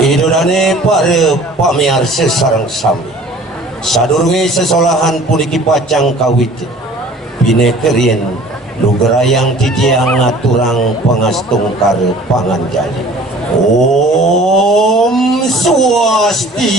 idolane para pamiarsa sareng sami sadurunge sesolahan puniki pacang kawit binekerien nugerayang titiang ngaturang pangastung kare panganjali. Om Swastiastu.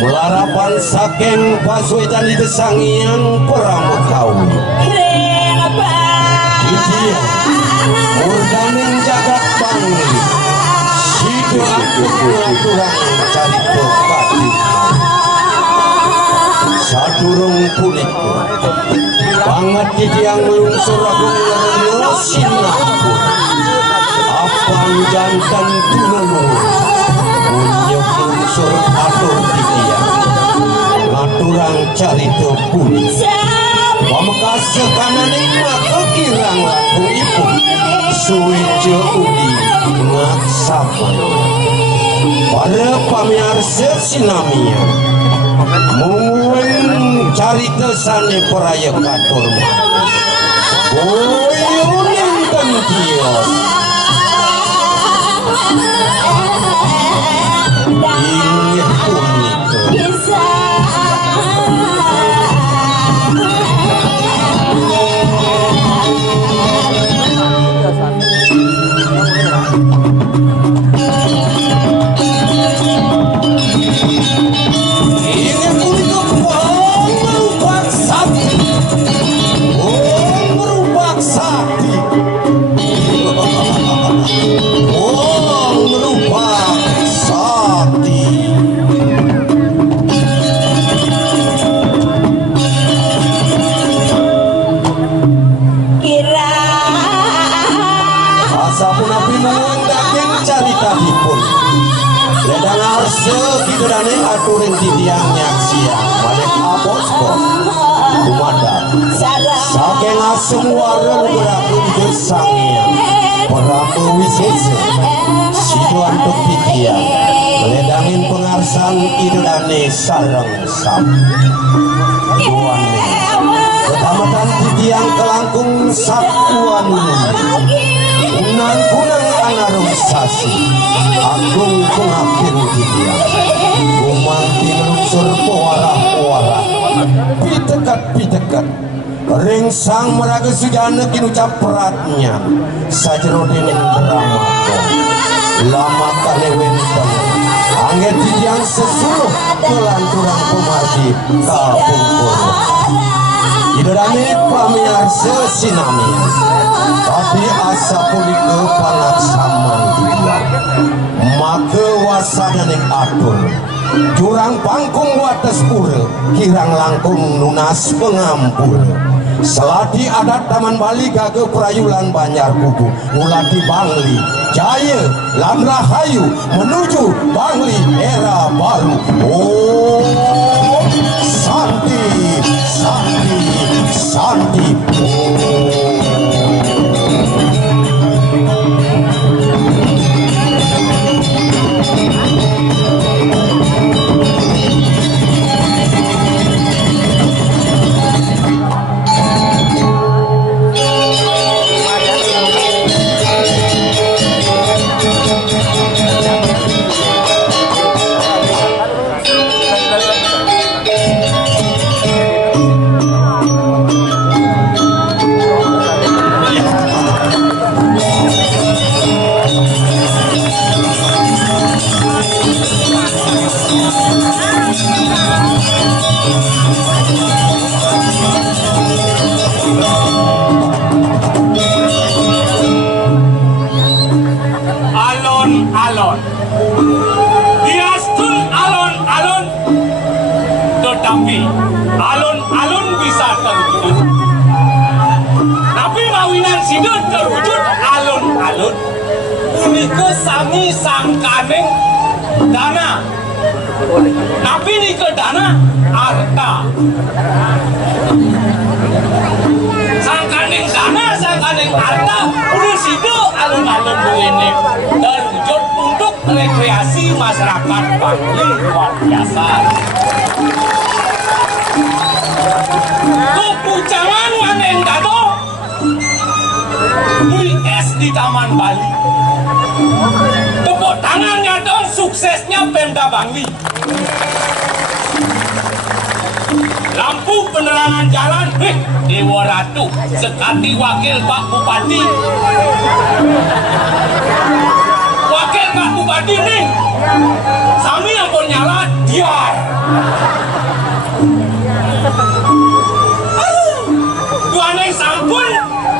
Melarapan saking Paswedan di Desangian Pramukau Idian Murdaning jagat bangli Sidu aku kurang cari berkati Sadurung puliku banget didiang lungsur agung ngerosin aku Apang jantan tunelu Unyuk lungsur atur didiang Ngaturang cari tepuni Pamekasan sekananing maka kirang laku ibu Suwejo udi ngaksapan Para pamiarsa sinamia Mungkin cari tesane peraya katurma Boyoning kentios Ingat punika Sekiranya aturin tidiang nyaksian Wadek abosko Kumadang Saking asem warung berakun desangian Peramu wisese Sidu antuk tidiang Meledangin pengarsan idulane sarang sam Duane Ketamatan tidiang kelangkung sakuan Unang-unang anarung sasi agung pengakin dia umanti meluncur pewarah-pewarah pitekat ring sang meraga sujana kinucap peratnya sajero dening beramako lama kali wenten angin tidiang sesuluh kelanturan pemargi kapungkur idorane pamiar sesinami tapi asa pulike panaksaman dibuat maka wasadaning atur jurang pangkung wates pura kirang langkung nunas pengampur seladi adat Taman Bali gage perayulan Banjar Kubu mulati Bangli Jaya lan rahayu menuju Bangli era baru. Oh Santi Santi Santi alun-alun bisa terwujud, tapi mawinan sidut terwujud alun-alun punika sami sangkaning dana, tapi nike dana harta sangkaning dana sangkaning harta udah sidut alun-alun ini terwujud untuk rekreasi masyarakat Bangli luar biasa. Kepujangan waneng dato es di Taman Bali. Tepuk tangannya dong suksesnya Pemda Bangli. Lampu penerangan jalan, Dewa Ratu sekali wakil Pak Bupati. Wakil Pak Bupati nih, sami yang nyala diar. Duaneng sampun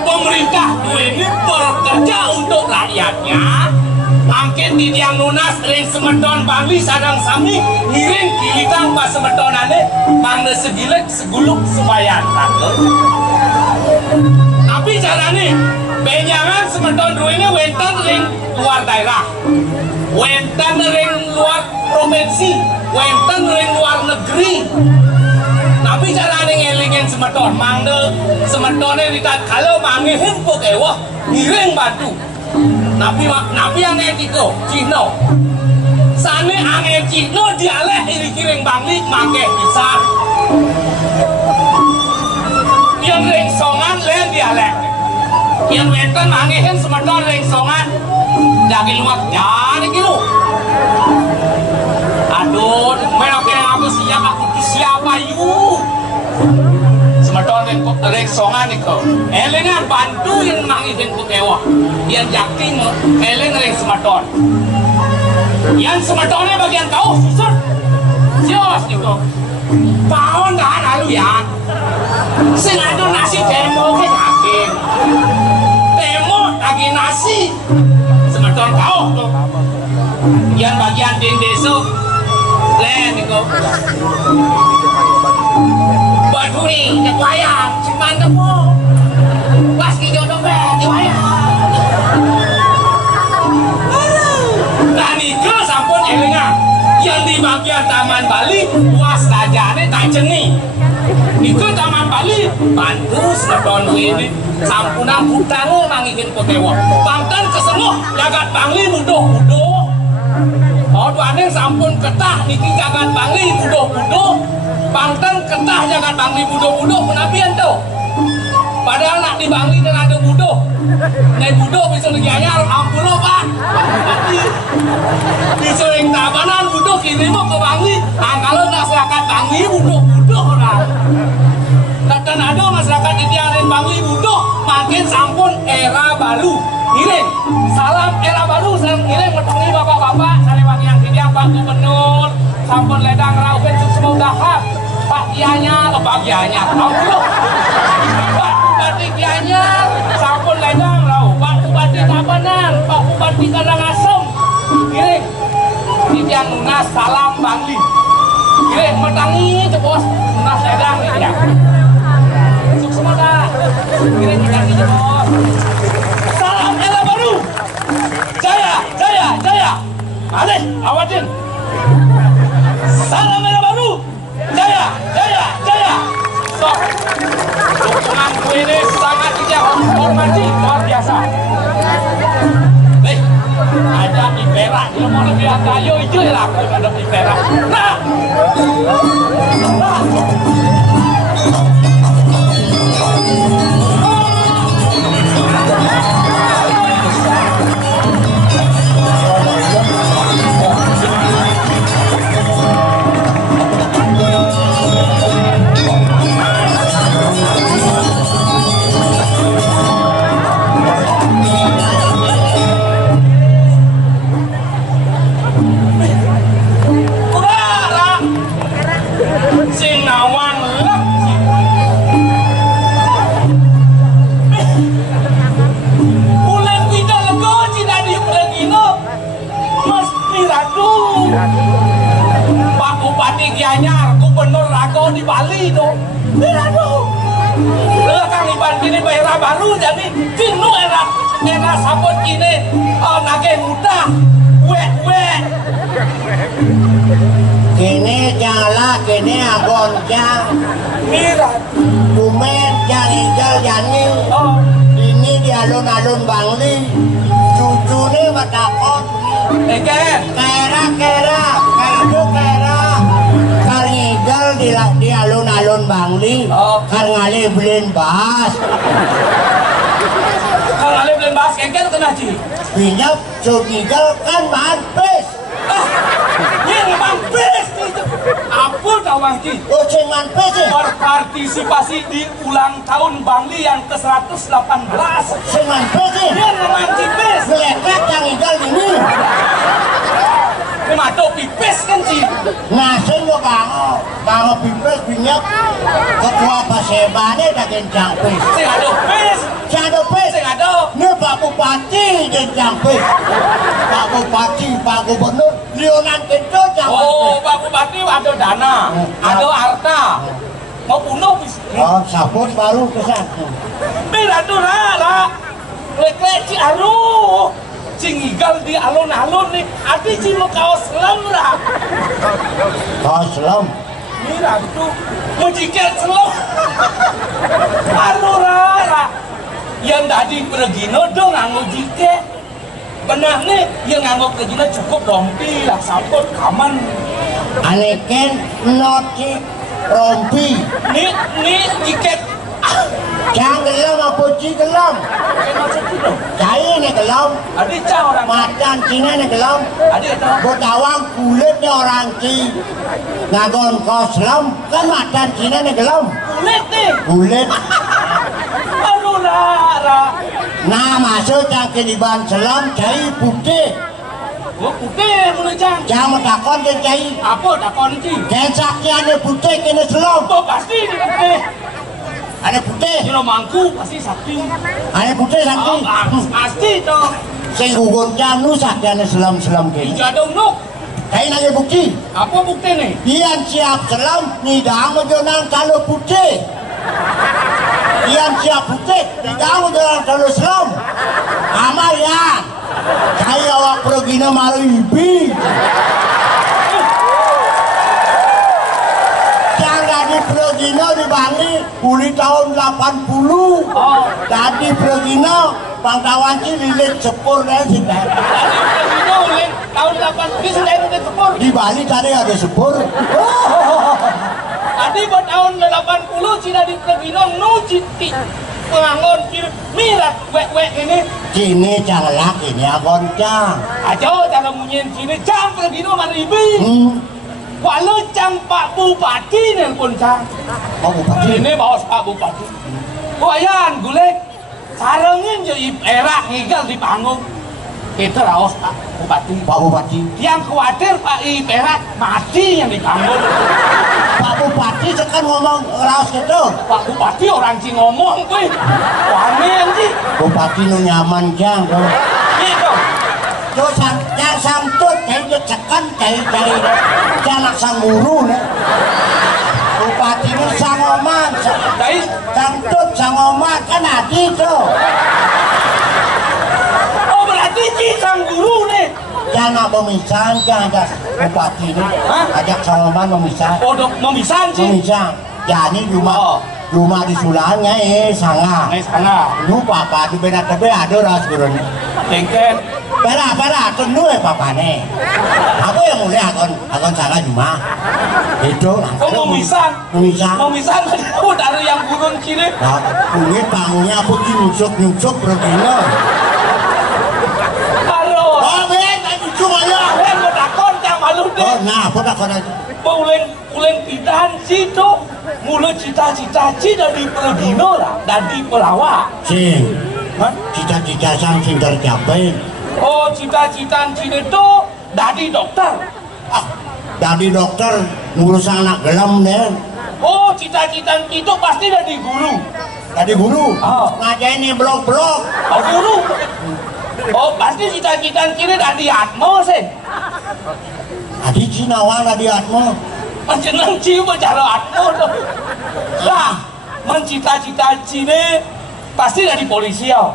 pemerintah ini bekerja untuk rakyatnya. Mangkin tidiang lunas ring semedon Bangli sadang sami ngiring kilitang pas semedonane mangde segilek seguluk sebayan takut. Tapi carane benjangan semedon ruine wenten ring luar daerah, wenten ring luar provinsi, wenten ring luar negeri. Tapi carane ngelingin semedon mangde semedone ditat kalau mangihin pokewah ngiring batu. Nabi angin Cino, Cino. Sane angin Cino dialek iri kiring Bangli mangke bisa. Yang rengsongan lain dialek. Yang wenten mangihin semedon rengsongan. Daging luak jani kilo. Aduh, menapin aku siapa yuk? Semedon rengsongan itu, elengan bantu yang mangihin pukewa, yang jakting eleng reng semedon, yang semedonnya bagian kau susut, sios itu, tahun dah lalu ya, sengaja nasi temo ke daging, temo daging nasi, semedon kau tuh, yang bagian di desa, len itu. Batu nih, cek wayang, cek mantep mo. Pas hijau dompet, di wayang. Dan itu sampun elengan. Yang di bagian Taman Bali, puas rajane tak ceni. Itu Taman Bali, bantu sedon ini. Sampunan putangnya mangikin potewa. Bangtan keseluh, jagat Bangli budoh-budoh. Oh, duaneng sampun ketah, niki jagat Bangli budoh-budoh. Bangtan ketah jangan Bangli budo-budo penapian tuh. Padahal nak di Bangli dan ada budo. Naik budo bisa ngenyanyar, ampun lo pak. Bisa yang tabanan budo kini mau ke Bangli. Kalau masyarakat Bangli budo orang. Dan ada masyarakat di tiang Bangli budo makin sampun era baru. Ngiring, salam era baru, salam ngiring bertemu bapak-bapak, sariwangi yang tiang Pak Gubernur, sampun ledang raupen semua dahar. Pak Gianyar, Pak Gianyar, tahu belum? Pak Bupati Gianyar, sampun ledang rau. Pak Bupati Tabanan, Pak Bupati Karangasem, ngiring, di tiang Nunas salam Bangli. Ngiring, metangi bos, Nunas ledang ya. Semua dah, ngiring metangi bos. Salam era baru, jaya, jaya, jaya. Alih, awatin. Salam era baru. Jaya, jaya, jaya. So, dukunganku ini sangat tidak hormati, luar biasa. Ada di Perak, kalau mau lebih ayo hijau lah aku ada di Perak. Nah, Pak Bupati Gianyar, Gubernur Rago di Bali dong. Aduh. Kang Iban kini era baru jadi kinu era sabot kini nage muda. We. Kini jala kini agonjang. Mira. Bumen jangijal jani. Ini di alun-alun Bangli. Cucune batakon. Kera Karingidal di alun-alun Bangli. Karngale belin bahas. Karngale belin bahas kengkel kena ci. Binyap Cugidal kan mampis. Yang mampis itu. Ampun tawang ci. Oh cing mampis sih. Berpartisipasi di ulang tahun Bangli yang ke-118. Cing mampis sih. Yang mampis. Melekat Karingidal ini. Kemato pipis kan ci. Ngasih lo kalau pipis binyap ketua pasebane daging jangpis. Sing ada pis. Sing ada pis. Sing ada. Ini Pak Bupati dan jangpis. Pak Bupati, Pak Gubernur, Lionan Kento jangpis. Oh, Pak Bupati ada dana, ada harta. Mau bunuh bis. Oh, sabun baru kesan. Bila tuh lah. Lek-lek ci aruh. Cingigal di alun-alun nih, ati cimo kaos selam lah. Kaos selam? Mira tuh, mujikel selam. Anu rara, yang tadi pergino dong nganggo jike. Benar nih, yang nganggo pergino cukup rompi lah, samput kaman. Aneken noti rompi. Nih jiket. Jangan gelam apa ci gelam? Cai ni gelam. Ada cah orang. Macan Cina ni gelam. Ada cah. Botawang kulitnya orang ci. Ngagon kaos selam kan macan Cina ni gelam. Kulit nih. Kulit. Aduh lara. Nah masuk yang keliban selam cai putih. Oh putih mana cang? Jangan takon ke cai. Apa takon ci? Kesakian putih kena selam. Oh pasti di putih. Ada putih. Ini mangku pasti sakti. Ada putih sakti. Pasti dong. Sing gugun janu sakian selam-selam kini. Jadong nuk. Kayak nanya bukti. Apa bukti nih? Ian siap selam, nidang menjonang kalau putih. Ian siap putih, nidang menjonang kalau selam. Amal ya. Saya awak pergina malu ibi. Di Progino di Bangli, uli tahun 80. Tadi Progino, Bangkawan Ci lilit sepur dan sudah. Tadi Progino lilit tahun 80 sudah lilit sepur. Di Bali tadi ada sepur. Tadi buat tahun 80 Cina di Progino nu citi pengangon mirat wek ini Cini cang laki ini akon cang. ajo cara munyin sini cang pergi no maribi walau cang Pak Bupati nelpon cang Pak Bupati. ini bawa Pak Bupati wayan gulek sarengin jo erak ngigal di panggung kita raos Pak Bupati. Pak Bupati. Yang khawatir Pak Iperak mati yang di panggung. Pak Bupati sekarang ngomong raos gitu. Pak Bupati orang sih ngomong kuy. Wangi sih. Bupati nu nyaman jang tuh. Gitu. Tuh yang samtut kayak cekan kayak janak sanguru nih. Bupati nu sangoman. Guys, Samtut sangoman kan adi tuh. oh berarti sang guru nih. Jangan memisan jangan Bupati ini. Ajak sangoman memisan. Oh dok memisan sih. Memisan. Jadi rumah di sulanya sangat. Sana. Lupa apa di beda tebe ada ras gurun. Tengken. Pera tunu papa nih. Aku yang mulia akon sangat cuma. Itu. Oh memisan. Memisan. Memisan udah ada yang gurun sini. Nah, ini panggungnya aku nyusuk berguna. Halo. Oh, ben, tadi cuma ya. Kalian mau takon yang malu Oh, deh. nah, apa tak aja. Uleng pidan situ. Mula cita-cita dari Pergino lah, dari Pelawak. Sing. Cita-cita sang sing tercapai. Oh cita-cita sini itu dari dokter. Dari dokter ngurus anak gelam deh. Oh cita-cita itu pasti dari guru. Dari guru. Oh. Ngajain nih blog-blog. Oh guru. Oh pasti cita-cita kiri dari Atmo sih. Adi Cinawan adi Atmo. Menjenang cium bicara Atmo tuh. Lah, mencita-cita sini pasti dari polisi ya.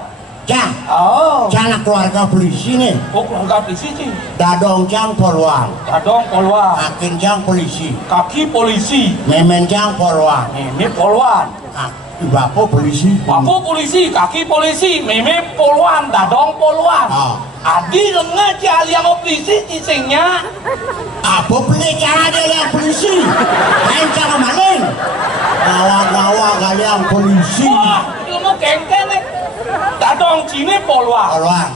Cang. Oh. Anak keluarga polisi nih. Oh keluarga polisi sih. Dadong cang polwan. Kadang polwan. Akin cang polisi. Kaki polisi. Memen cang polwan. Ini polwan. Bapak polisi. Bapak polisi, kaki polisi, meme polwan, dadong polwan. Adi lengah cali yang polisi cisingnya. Apa beli cara dia yang polisi? Main cara maling. Gawa-gawa kalian polisi. Wah, ilmu kengken nih. Dadong cini polwan. Polwan.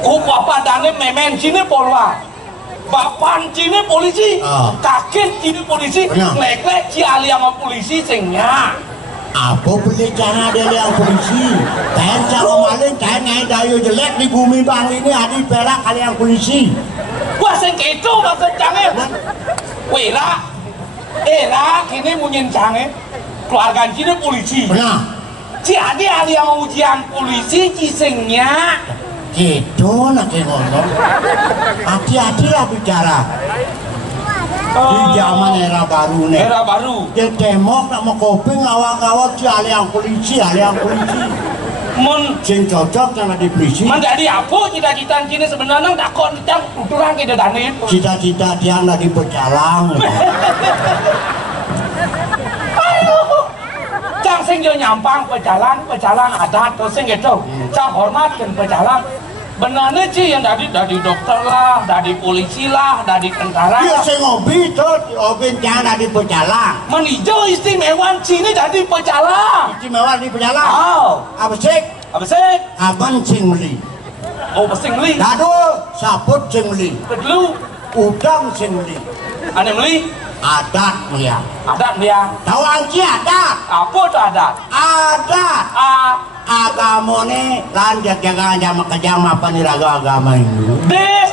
Bapak dane memen cini polwan. Bapak cini polisi, kakek cini polisi, lek-lek cali yang polisi singnya. Apa beli cara dia yang polisi? Kain cara maling, kain ngai dayu jelek di bumi bang ini adi perak kalian polisi. Wah sing itu maksud canggih. Wira, era kini munyin canggih. Keluarga cini polisi. Benar. Jadi ada yang ujian polisi cisingnya. Gitu nanti ngomong. Hati-hati lah bicara. Di zaman era baru nih. Era baru. Dia temok nak mau koping awak-awak si aliang polisi. Sing cocok sama di polisi. Menjadi apa cita-cita kini sebenarnya tak kau cang uturan kita dani. Cita-cita dia nak di pecalang. Cang sing jo nyampang pecalang adat terus sing gitu. Cang hormatkan pecalang. Benarnya sih yang dari dokter lah, dari polisi lah, dari tentara. Dia sing ngobi tuh, obin jangan di pecalang. Menijo istimewa sini dari pecalang. Istimewa di pecalang. Oh, Apa sih? apa sih? Abang sing beli. Oh, pesing beli. Dadu saput sing beli. Kedulu, Udang sing beli. ada beli. Adat dia. Adat dia. Tahu angki adat. Apa tuh adat? Adat. Agama nih lanjut jangan jama kejam apa nih lagu agama ini. Deh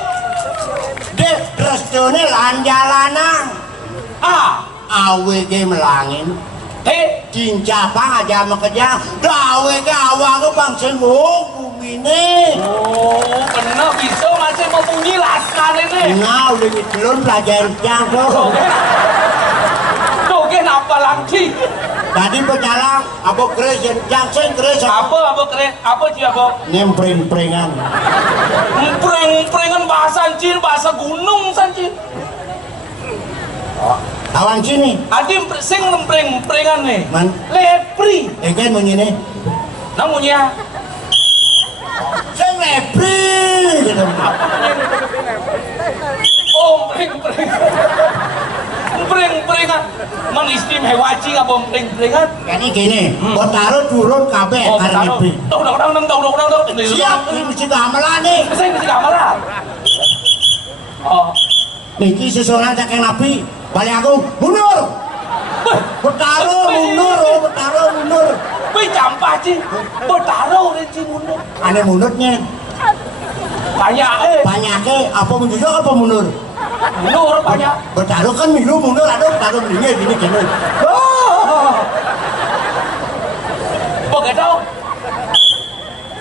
terus tuh nih lanjalanang. AWG melangin. Cinca pang aja sama kejam. AWG awang ke bang sengguh bumi nih. Oh, bener bisa masih membunyi laskar ini. Nah udah ditelur pelajaran jang tuh. Tuh kenapa lagi? Tadi berjalan, apa keres yang sen keres Apa keren? Apa sih apa? nyempring-pringan. Emprengan bahasa Cina, bahasa gunung sancin. Kawan sini, Adi sing emprengan nih. Man. Lepri. kan begini. Namanya Sen lepri. Gitu. oh emprengan. mengistimewaci apa peringat Jadi gini, Botaro turun kabeh karena nepi. Siap, ini mesti gamelan nih. Saya mesti gamelan. Oh, Niki sesuatu saking nabi, balik aku mundur. Botaro mundur. wih campak sih, bertaruh di mundur. Aneh mundurnya. Banyaknya apa mundur apa mundur? Mundur banyak. Bertaruh kan milu mundur, aduh taruh begini gini. Begitu.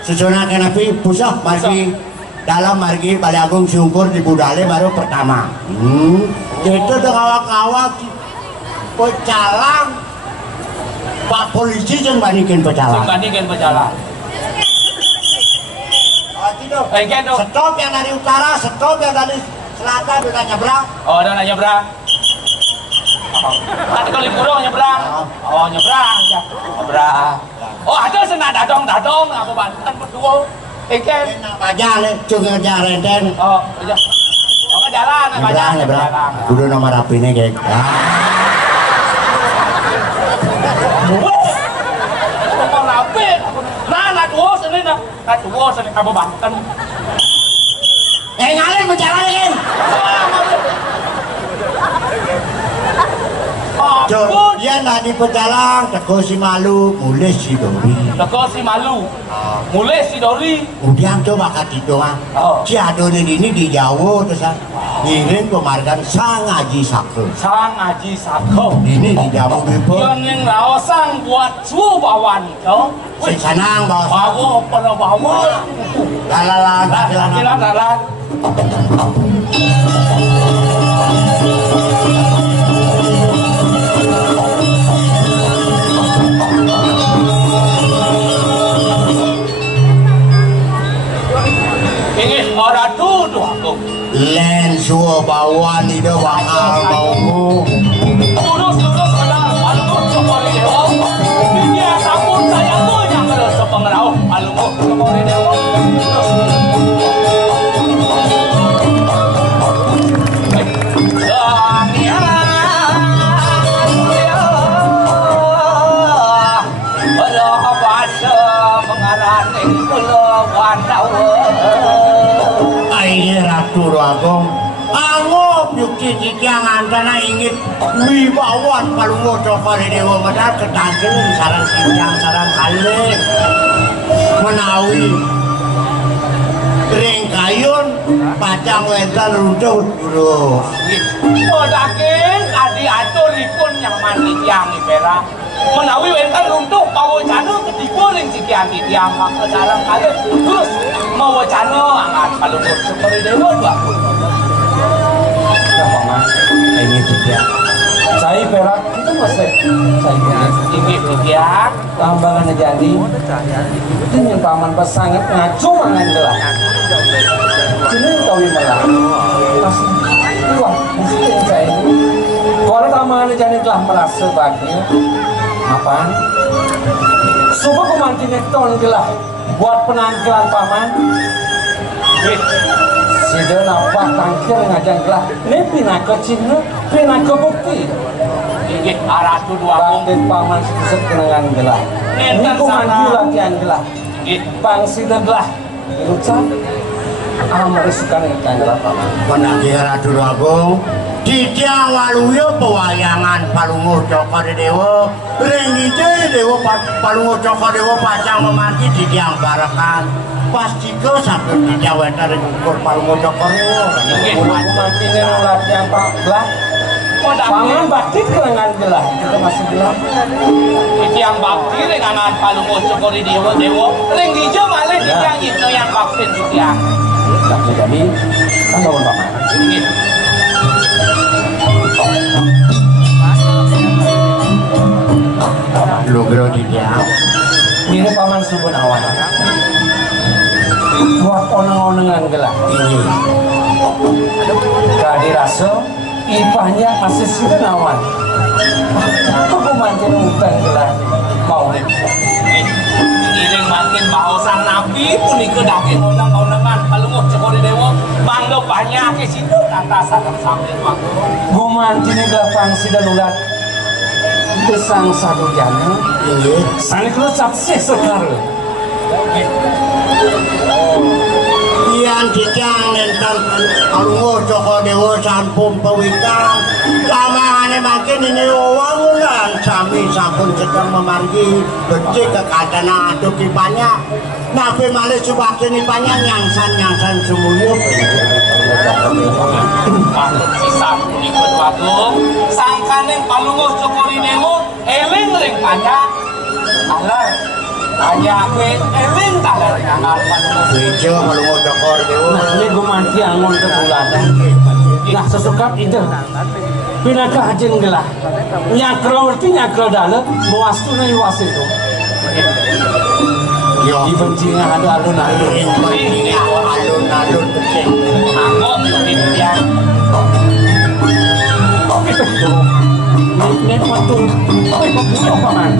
Sesuatu nabi pusat margi dalam margi balik agung syukur di budale baru pertama. Itu udah kawak-kawak pecalang. Pak polisi yang bandingin pecalang. Stop yang dari utara, stop yang dari selatan udah nyebrang. Oh, udah nyebrang. Tadi kali kurang nyebrang. Oh, nyebrang ya. Nyebrang. Oh, ada senang dadong apa bantuan berdua. Ikan. Pajang nih, cuma jalan den. Oh, iya. Oh, jalan apa nyebrang. Udah nomor rapinya kayak. Nomor rapi. Nah, dua sini apa bantuan. Ngalih berjalan kan? Dia tadi pecalang, teko si malu, mulai si dori. Mulai si dori. Kemudian coba kati doang. Si adone ini di Jawa terus ngirim penghargaan Sang Haji Sako. Ini di Jawa Bebo. Yang lawasan buat bawan kau. Si sanang bawa. Dalan. Ini orang tuduh aku. Len suwa bawan itu bakal maumu. Lurus malu sepori dewa. Dia takut saya tuh yang terus pengerau. Malu sepori dewa. Akhirnya Ratu Agung angop yuk cicik yang antara ingin wibawan palungo cokori dewa medar ketangkil sarang siang sarang kali menawi ring kayun pacang wental runtuh dulu dakin adi atur ikun yang mandi tiang ipera menawi wental runtuh pawacana ketipu ring cikian tiang maka sarang kali terus mawacana angat palungo cokori dewa 20 ini juga Saya perak itu masih saya ini dia tambangan jadi itu yang paman pesangat ngaco mangan gelah ini tahu malah masih wah mesti saya ini kalau tambangan jadi telah merasa bahagia apaan coba pemantinya tahun gelah buat penampilan paman sudah nampak tangkir ngajang gelah ini pinaka Cina pinaka bukti ini arah tu dua bangkit paman sepuset kenangan gelah ini kumandu latihan gelah bangsi dan gelah ucap merisukan ikan gelah paman menagih Ratu Agung di tiang waluyo pewayangan palungo cokor dewa ringije dewa palungo cokor dewa pacang memanti di tiang barakan pasti kau sampai di Jawa dari ukur palungo cokor dewa kumantinya latihan pak gelah paman bakti kenangan gelah kita masih gelah itu yang bakti dengan palungo cokori dewa ring hijau malah yang itu yang bakti juga jadi kan bangun paman logro di tiang ini paman subun awan buat oneng-onengan gelah ini kadirasa ipahnya masih sudah awan aku mancing hutan gelah mau iring makin bahasa nabi puni kedakin oneng-onengan palungo cokori dewa bangga banyak ke situ kata sarang sambil waktu gue mancing gelah pangsi dan ulat Gesang sadujana sanikna capsih sekar Iyan dijang nenten alungo Joko Dewa sampun pawitang kamane makin ini wangunan sami sampun sedang memargi becik kekadana aduk ipanya nabi malih subakti ipanya nyangsan semuanya patut sisa ikut waktu sangkaning palungo Joko Dewa eling ring panjang alah Ayah ke eling talar ngangal Bejo malungo Joko Dewa nah ini gumanti angon ketuladan nah sesukap itu pinaka ajen gelah nyakro berarti nyakro dalam muastu na iwas itu dibencinya ada alun-alun alun-alun becik anggot yang ini waktu apa man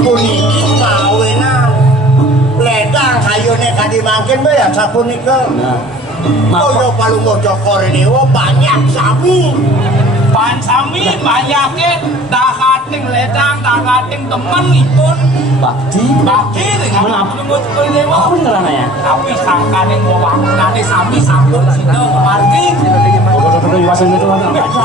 puniki kawinan ledang hayune kadimangkin bae ya sapunika kaya palungo Joko Dewa banyak sami Pansami banyaknya dakating ledang dakating temanipun bakti dengan Menapa? palungo Joko Dewa apa ngerana ya tapi sangkaning wewangunane sami sampun sinau kemargi kalau iwasan itu ada aja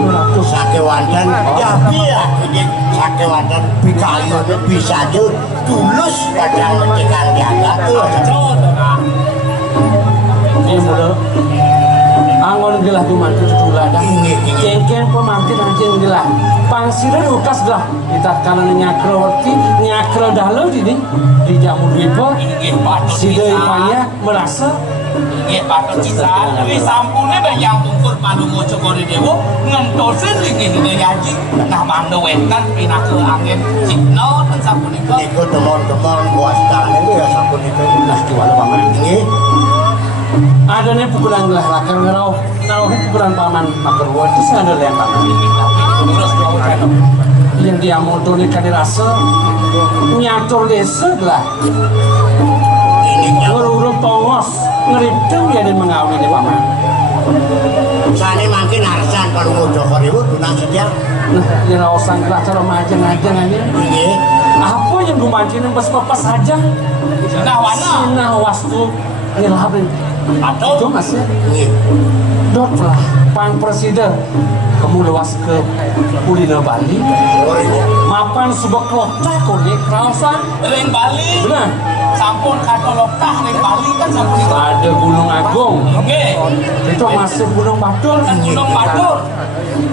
lo sakewandan ya biar ini sakewandan pikayune bisa aja tulus kadang mencekan diangkat ini mudah angon gelah dumantu tutuladan cengken pemantin anjing gelah pangsirnya lukas gelah ditatkala nyakrowerti nyakro dahlo di jamu dwipo si deipanya merasa nggih patut cisan kuwi sampune bayang tungkur palungo Joko Dewa ngentosen nggih Hidayati nah mangdo wenten pinaku angin cipno ten sapunika niku temon-temon kuastane ya sapunika nah kiwala paman nggih ada nih pukulan gelah lakar ngerau pukulan paman makerwo itu ada yang paman terus yang dia motor nih kan dirasa nyatur desa gelah ngurung tongos ngeriptem ya dan mengawini paman sane makin harsan palungo Joko Dewa dunang sedia nah yang usang gelah cara majang-majang aja nggih apa yang gue mancing yang pas-pas saja sinah wastu ngilhabin itu mas ya dot lah pan presiden kamu lewas ke Kulina Bali mapan subak lokta kulit kerausan ring Bali benar sampun katolokah ring Bali kan sampun ada Gunung Agung nggih itu masih Gunung Batur Gunung Batur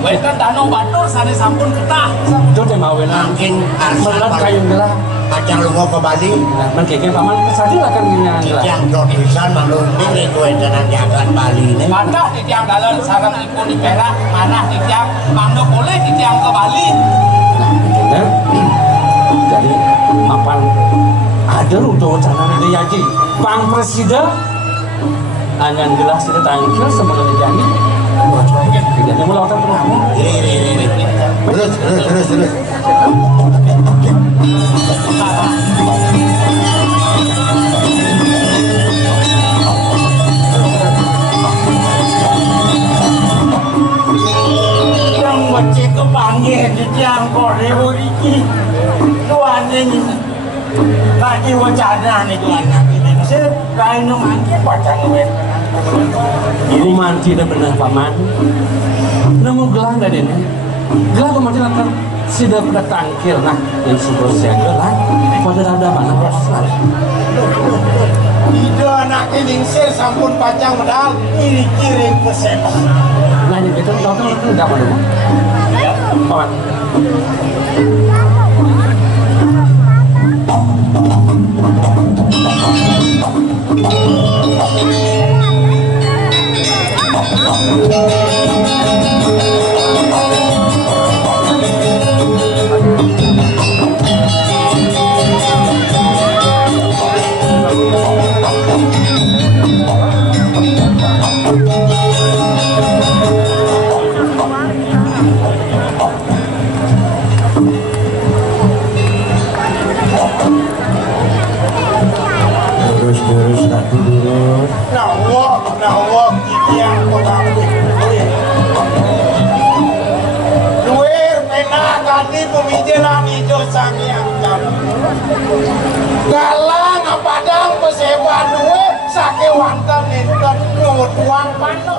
weten Danau Batur sane sampun ketah itu yang mawen makin melat kayu gelah ajang lunga ke Bali nah mengkeke paman kesadil akan ginang gelah yang domisan malunding itu edanan jagat Bali ini mana di tiang dalam sarang ipun di Perak mana di tiang mangga boleh di tiang ke Bali nah benar jadi mapan ada untuk wacana dari Yaji Pang Presiden angan gelas itu tangkil semuanya jadi tidak mau lakukan pengamu terus yang wajib kepanggil di tiang Korea ini tuan ini lagi wacana nih tuan saya kain mangkir wacana ibu manti dah benar paman namun gelang dari ini gelang kemarin akan sudah pada tangkil nah yang sudah saya gelang pada ada mana rasa ide anak ini saya sampun pacang modal ini kirim pesan nah ini kita tahu itu tidak apa dulu paman nawak yang kembali duit penak pemijalan hijau sangiang kami. Galang padang pesewa duwe sake wanten ninten ngut uang pano.